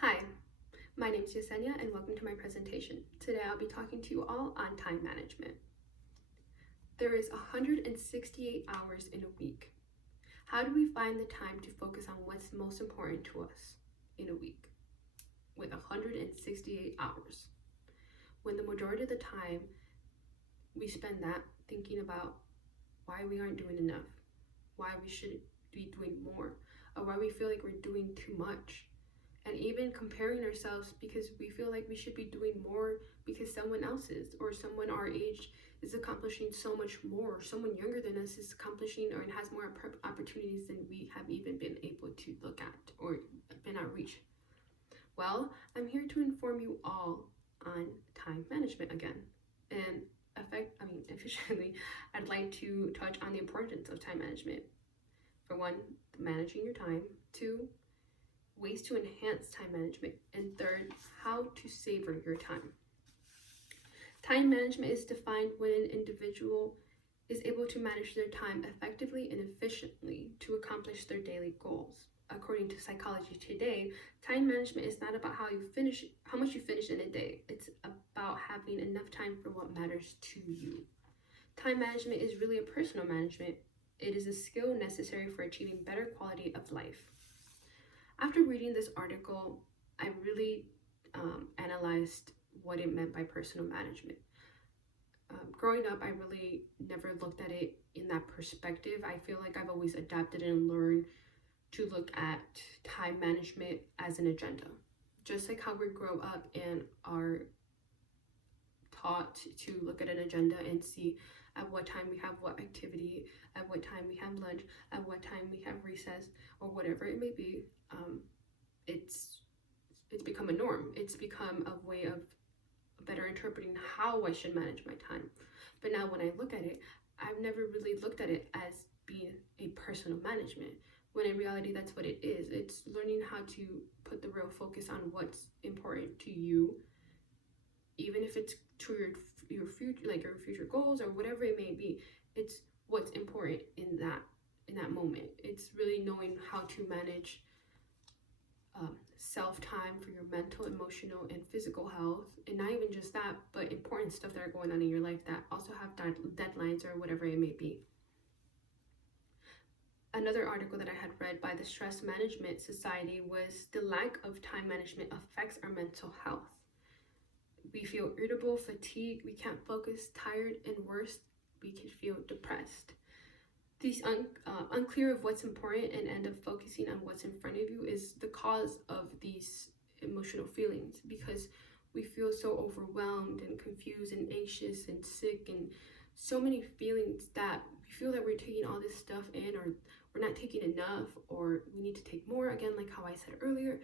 Hi, my name is Yesenia and welcome to my presentation. Today I'll be talking to you all on time management. There is 168 hours in a week. How do we find the time to focus on what's most important to us in a week with 168 hours? When the majority of the time we spend that thinking about why we aren't doing enough, why we should be doing more, or why we feel like we're doing too much. And even comparing ourselves because we feel like we should be doing more because someone else is, or someone our age is accomplishing so much more, or someone younger than us is accomplishing or has more opportunities than we have even been able to look at or been our reach. Well, I'm here to inform you all on time management again. And efficiently, I'd like to touch on the importance of time management. For one, managing your time. Two, ways to enhance time management, and third, how to savor your time. Time management is defined when an individual is able to manage their time effectively and efficiently to accomplish their daily goals. According to Psychology Today, time management is not about how much you finish in a day. It's about having enough time for what matters to you. Time management is really a personal management. It is a skill necessary for achieving better quality of life. After reading this article, I really analyzed what it meant by personal management. Growing up, I really never looked at it in that perspective. I feel like I've always adapted and learned to look at time management as an agenda. Just like how we grow up and are taught to look at an agenda and see at what time we have what activity, at what time we have lunch, at what time we have recess, or whatever it may be. It's become a norm. It's become a way of better interpreting how I should manage my time. But now when I look at it, I've never really looked at it as being a personal management, when in reality that's what it is. It's learning how to put the real focus on what's important to you, even if it's to your future, like your future goals or whatever it may be. It's what's important in that moment. It's really knowing how to manage self-time for your mental, emotional, and physical health. And not even just that, but important stuff that are going on in your life that also have deadlines or whatever it may be. Another article that I had read by the Stress Management Society was the lack of time management affects our mental health. We feel irritable, fatigued, we can't focus, tired, and worse, we can feel depressed. These unclear of what's important and end up focusing on what's in front of you is the cause of these emotional feelings, because we feel so overwhelmed and confused and anxious and sick and so many feelings that we feel that we're taking all this stuff in, or we're not taking enough, or we need to take more, again, like how I said earlier.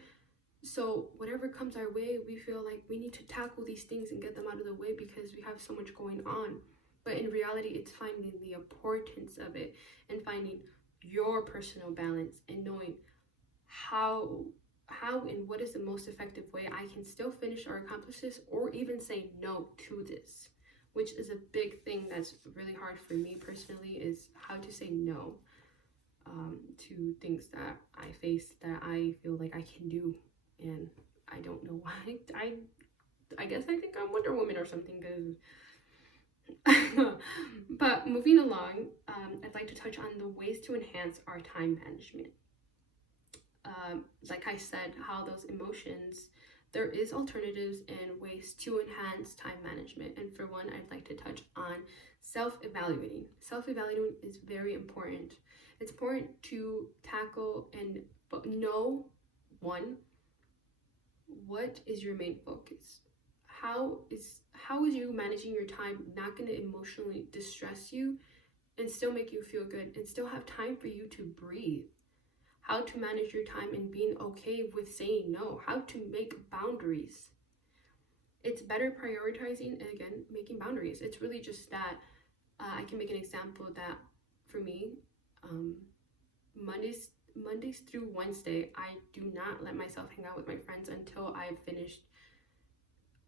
So whatever comes our way, we feel like we need to tackle these things and get them out of the way because we have so much going on. But in reality, it's finding the importance of it and finding your personal balance and knowing how and what is the most effective way I can still finish or accomplish this, or even say no to this, which is a big thing that's really hard for me personally, is how to say no to things that I face that I feel like I can do. And I don't know why. I guess I think I'm Wonder Woman or something, because but moving along, I'd like to touch on the ways to enhance our time management. Like I said, how those emotions, there is alternatives and ways to enhance time management. And for one, I'd like to touch on self-evaluating. Self-evaluating is very important. It's important to tackle and know, one, what is your main focus? How is you managing your time not going to emotionally distress you and still make you feel good and still have time for you to breathe? How to manage your time and being okay with saying no? How to make boundaries? It's better prioritizing and, again, making boundaries. It's really just that. I can make an example that for me, Mondays through Wednesday, I do not let myself hang out with my friends until I've finished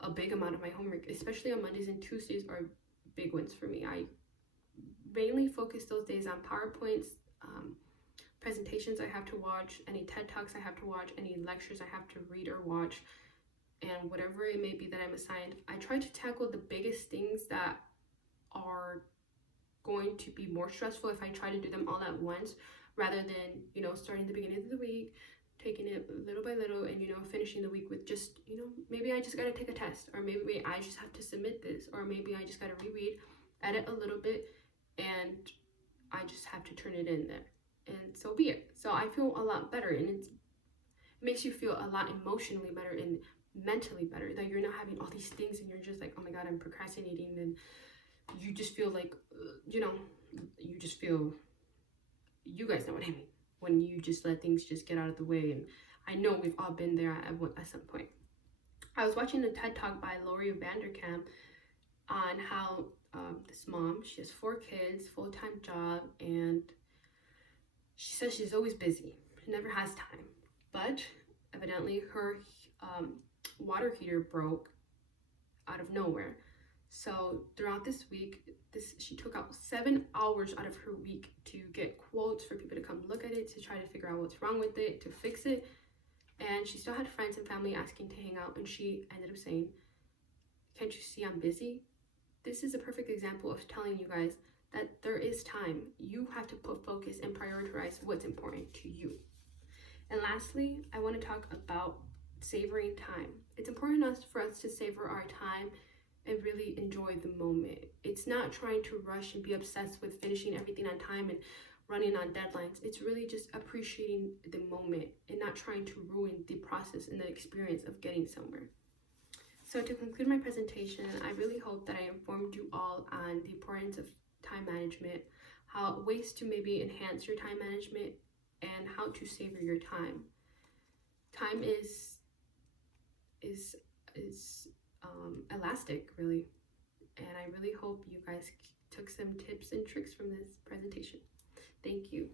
a big amount of my homework. Especially on Mondays and Tuesdays are big ones for me. I mainly focus those days on PowerPoints, presentations I have to watch, any TED Talks I have to watch, any lectures I have to read or watch, and whatever it may be that I'm assigned, I try to tackle the biggest things that are going to be more stressful if I try to do them all at once, rather than, starting the beginning of the week, taking it little by little, and, finishing the week with just, maybe I just got to take a test, or maybe I just have to submit this, or maybe I just got to reread, edit a little bit, and I just have to turn it in there. And so be it. So I feel a lot better, and it makes you feel a lot emotionally better and mentally better, that you're not having all these things and you're just like, oh my god, I'm procrastinating, and you just feel like, you just feel, you guys know what I mean, when you just let things just get out of the way. And I know we've all been there at some point. I was watching a TED Talk by Lori Vanderkam on how this mom, she has 4 kids, full-time job, and she says she's always busy, she never has time. But evidently her water heater broke out of nowhere. So throughout this week, she took out 7 hours out of her week to get quotes for people to come look at it, to try to figure out what's wrong with it, to fix it. And she still had friends and family asking to hang out, and she ended up saying, "Can't you see I'm busy?" This is a perfect example of telling you guys that there is time. You have to put focus and prioritize what's important to you. And lastly, I want to talk about savoring time. It's important for us to savor our time and really enjoy the moment. It's not trying to rush and be obsessed with finishing everything on time and running on deadlines. It's really just appreciating the moment and not trying to ruin the process and the experience of getting somewhere. So to conclude my presentation, I really hope that I informed you all on the importance of time management, how ways to maybe enhance your time management, and how to savor your time. Time is elastic, really, and I really hope you guys took some tips and tricks from this presentation. Thank you.